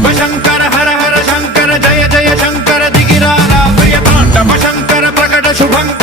शिव शंकर हर हर शंकर जय जय शंकर दिगिरारा प्रिय तांडव शंकर प्रकट शुभंकर